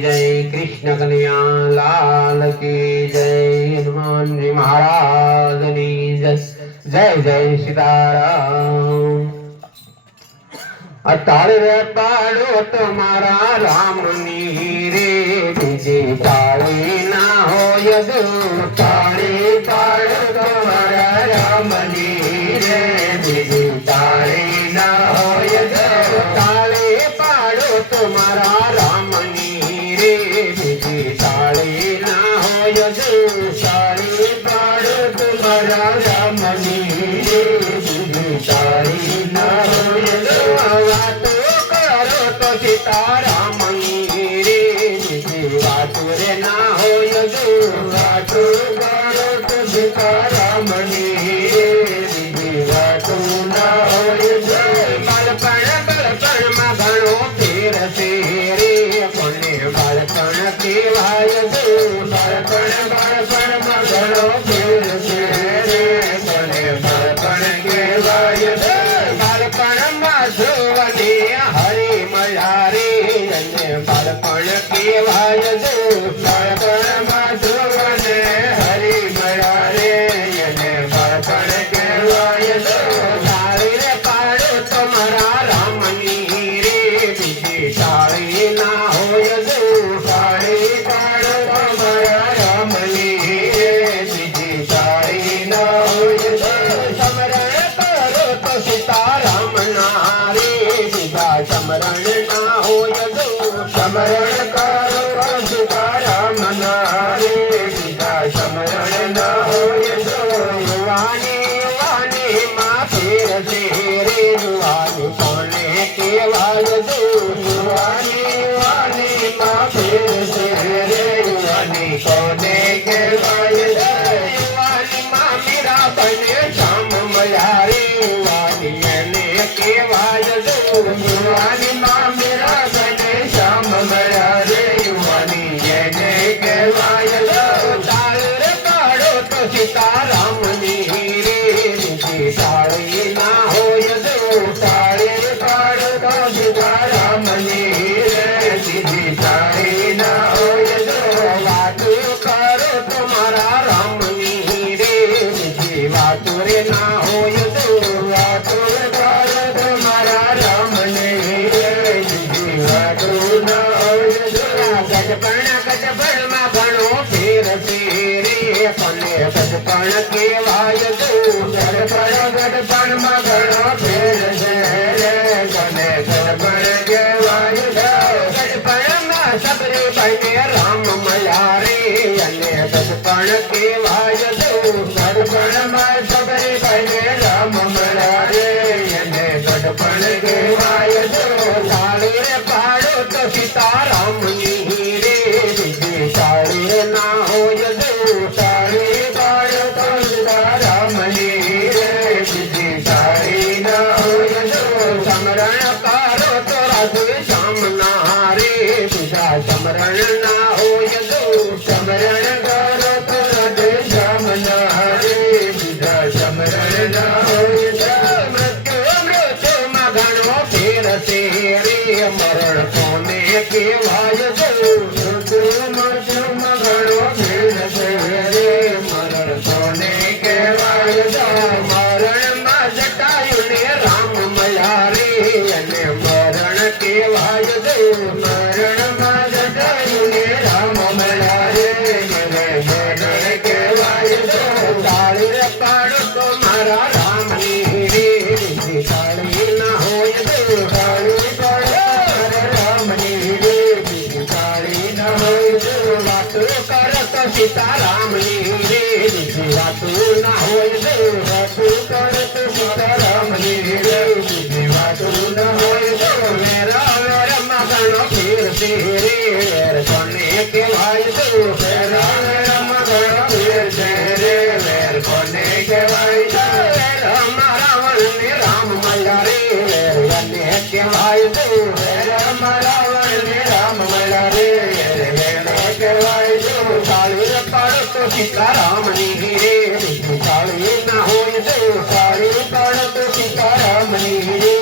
जय कृष्ण कन्हैया लाल की जय। हनुमान जी महाराज की जय। जय जय सीताराम। अतार रे पाड़ो तुम्हारा राम नीरे बीजे ताड़ी ना हो यदु ताड़ी पाड़ो तुम्हारा राम नीरे बीजे ताड़ी ना हो यदु ताड़ी पाड़ो तुम्हारा राम नीरे बीजे ताड़ी ना हो यदु ताड़ी पाड़ो तुम्हारा राम नीरे बीजे ताड़ी ना हो यदु वातो करो तो सीताराम रे वातो रे ना हो यदु वातो करो तो सीताराम रे वातो ना हो यदु बालपण में घणो फेर से रे पुण्य बालपण केवाय दो बालपण में घणो फेर से रे पुण्य बालपण केवाय दो बालपण माधवने हरे मल्हारे बालपण केवाय दो बालपण माधवने हरे मल्हारे बालपण केवाय दो तारे रे पाड़ो तुम्हारा राम नीरे बीजे तारे ना हो यदु तारे पाड़ो तुम्हारा राम नीरे बीजे तारे ना हो यदु समरण करो तो सीताराम नारे सीता समरण ना हो यदु समरण करो तो सीताराम नारे सीता समरण ना हो यदु युवानी युवानी माँ फेर से रे युवानी सोने केवाय दो युवानी युवानी माँ फेर से रे युवानी सोने केवाय दो युवानी माँ मेरा बने श्याम मल्हारे युवानी मैंने केवाय दो युवानी माँ मेरा बने श्याम मल्हारे युवानी मैंने केवाय दो ताल रे पाड़ो तो सीताराम नीरे बीजे ताड़ी ना हो यदु ताड़ी पाड़ो तो सीताराम नीरे बीजे ताड़ी ना हो यदु वातो करो तुम्हारा राम नीरे बीजे वातो रे ना हो यदु वातो करो तुम्हारा राम नीरे बीजे वातो ना हो यदु गजपण में घणो फेर से रे पुण्य गजपण केवाय दो गजपण में घणो फेर से रे पुण्य गजपण केवाय दो गजपण में सबरे बने राम मल्हारे गजपण केवाय दो गजपण में सबरे बने राम मल्हारे गजपण केवाय दो ताली रे पाड़ो तो सीताराम नीरे बीजे ताड़ी ना हो यदु ताड़ी पाड़ो तो सीताराम नीरे बीजे ताड़ी ना हो यदु समरण करो तो राधे श्याम नारे बीजा समरण ना हो यदु समरण करो तो राधे श्याम नारे बीजा समरण ना हो यदु मृत्यु में घणो फेर से रे मरण कोने केवाय दो मृत्यु में घणो फेर से रे मरण कोने केवाय दो मरण में जटायु ने राम मल्हारे मरण केवाय दो मरण में जटायु ने राम मल्हारे मरण केवाय दो ताली रे पाड़ो तुम्हारा राम नीरे बीजे ताड़ी ना हो यदु ताड़ी पाड़ो राम नीरे बीजे ताड़ी ना हो यदु वातो करो तो सीताराम नीरे बीजे वातो ना हो यदु वातो करो तो सीताराम नीरे बीजे वातो ना हो यदु मेरा मेरा मगनो फेर से रे सोने केवाय दो मेरा मेरा मगनो फेर से रे मेर कोने केवाय दो हमारा वन राम मल्हारे वने केवाय दो हमारा वन राम मल्हारे वने केवाय दो ताली रे पाड़ो तो सीताराम नीरे ताली ना हो यदु ताली पाड़ो तो सीताराम नीरे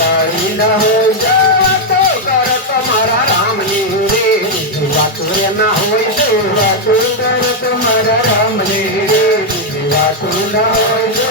ताली ना हो यदु तो करो तुम्हारा राम नीरे વાતુરે ના હોય તો વાતુર કરત મારા રામને રે વાતુર ના હોય તો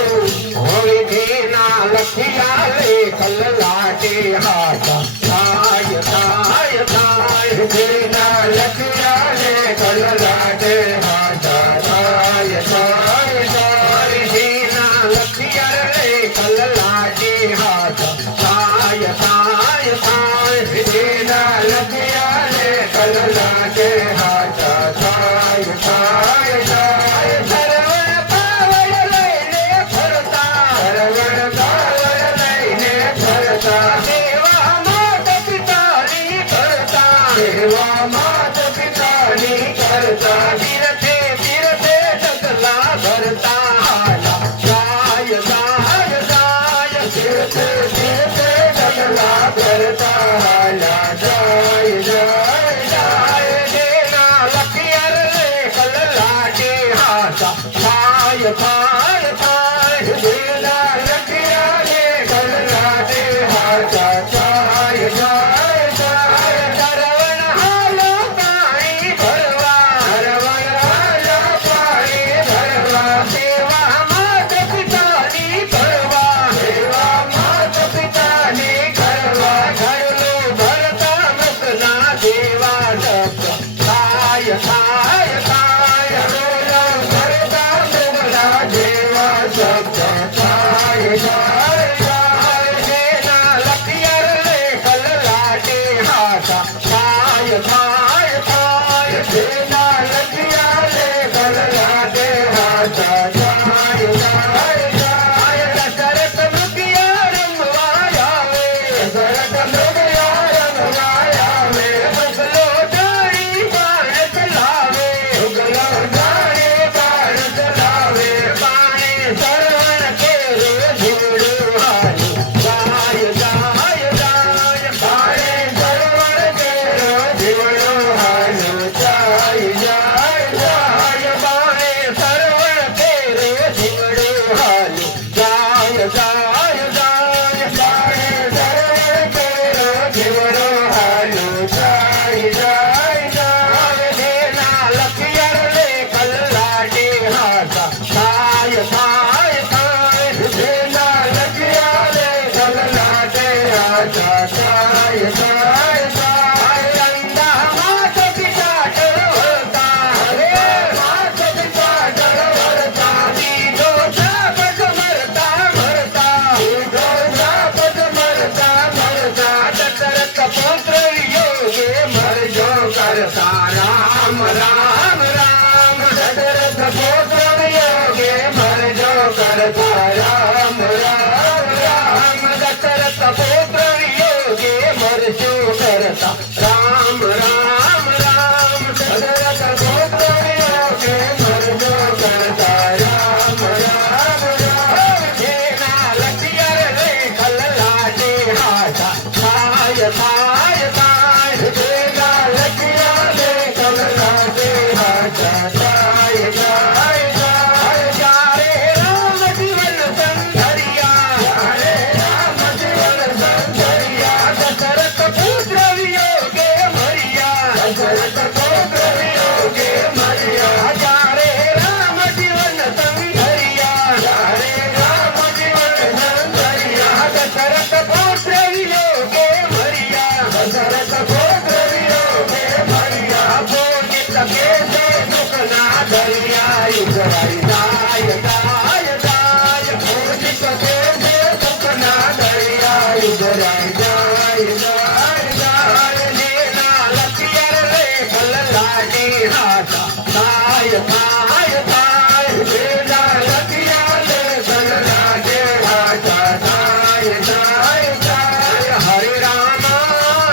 હોળી ના લખિયા લે કલલાટે હાથા થાય થાય થાય ના લખિયા લે કલલાટે હાથા થાય થાય થાય ના લખિયા લે કલલાટે હાથા થાય થાય થાય ના લખિયા લે કલલાટે હાથા થાય થાય થાય સરવણ પાવળ લઈને ફરતા સરવણ પાવળ લઈને ફરતા સેવા માત પિતાની કરતા સેવા માત પિતાની કરતા તીરથે તીરથે ડગલા ભરતા હાલા જાય જાય જાય તીરથે તીરથે ડગલા ભરતા હાલા જાય જાય જાય જેના લખિયર લે કલલાટે હાથા થાય થાય થાય જેના લખિયર લે કલલાટે હાથા થાય થાય થાય સરવણ હાલો પાણી ભરવા સરવણ હાલો પાણી ભરવા સેવા માત પિતાની કરવા સેવા માત પિતાની કરવા ઘરનું ભરતા મતના દેવા શબ્દ થાય થાય થાય ઘરનું ભરતા મતના દેવા શબ્દ થાય થાય થાય જેના લખિયર લે કલલાટે હાથા થાય થાય થાય જેના લખિયા લે કલલાટે હાથા થાય થાય થાય દશરથ મૃગયા રમવા આવે દશરથ મૃગયા રમવા આવે મુગલો ડાળી બાણ ચલાવે મુગલો ડાળી બાણ ચલાવે બાણે સરવણ કેરો જીવડું હાલી જાય જાય જાય બાણે સરવણ કેરો જીવડું હાલું જાય જાય જાય બાણે સરવણ કેરો જીવડું હાલું જાય જાય જાય બાણે સરવણ કેરો જીવડું હાલું જાય જાય જાય જેના લખિયર લે કલલાટે હાથા થાય થાય થાય જેના લખિયા લે કલલાટે હાથા થાય થાય થાય ચંદા માત પિતા ડરવતા હરે માત પિતા ડરવતા દીધો જાપત મરતા મરતા દીધો જાપત મરતા મરતા દશરથ પુત્ર યોગે મરજો કરતા રામ રામ રામ દશરથ પુત્ર યોગે મરજો કરતા રામ રામ રામ દશરથ પુત્ર યોગે મરજો કરતા રામ રામ રામ દશરથ પુત્ર યોગે મરજો કરતા રામ રામ રામ જેના લખિયર લે કલલાટે હાથા થાય થાય થાય જેના લખિયા લે કલલાટે હાથા થાય થાય થાય જ્યારે રામ જીવન સંધરિયા જ્યારે રામ જીવન સંધરિયા દશરથ પુત્ર વિયોગે મરિયા દશરથ પુત્ર વિયોગે મરિયા જ્યારે રામ જીવન સંધરિયા જ્યારે રામ જીવન સંધરિયા દશરથ પુત્ર વિયોગે મરિયા દશરથ પુત્ર વિયોગે મરિયા ભોગી શકે છે દુઃખના દરિયા ઉજવાઈ જાય જાય જાય ભોગી શકે છે દુઃખના દરિયા ઉજવાઈ જાય જાય જાય જેના લખિયર લે કલલાટે હાથા થાય થાય થાય જેના લખિયા લે કલલાટે હાથા થાય થાય થાય હરે રામ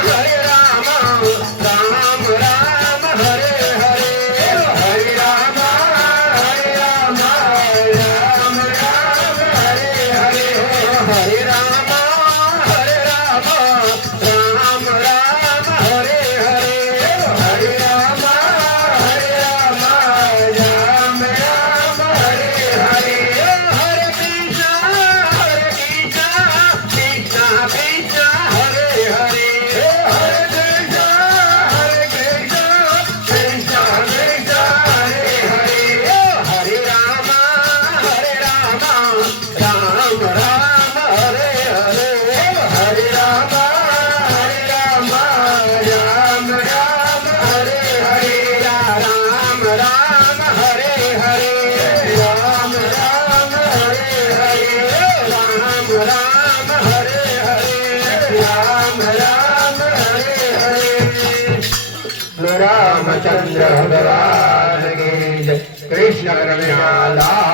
રામ રામ રામ હરે હરે હરે રામ રામ रामचंद्र भगवान की जय। कृष्ण कन्हैया लाल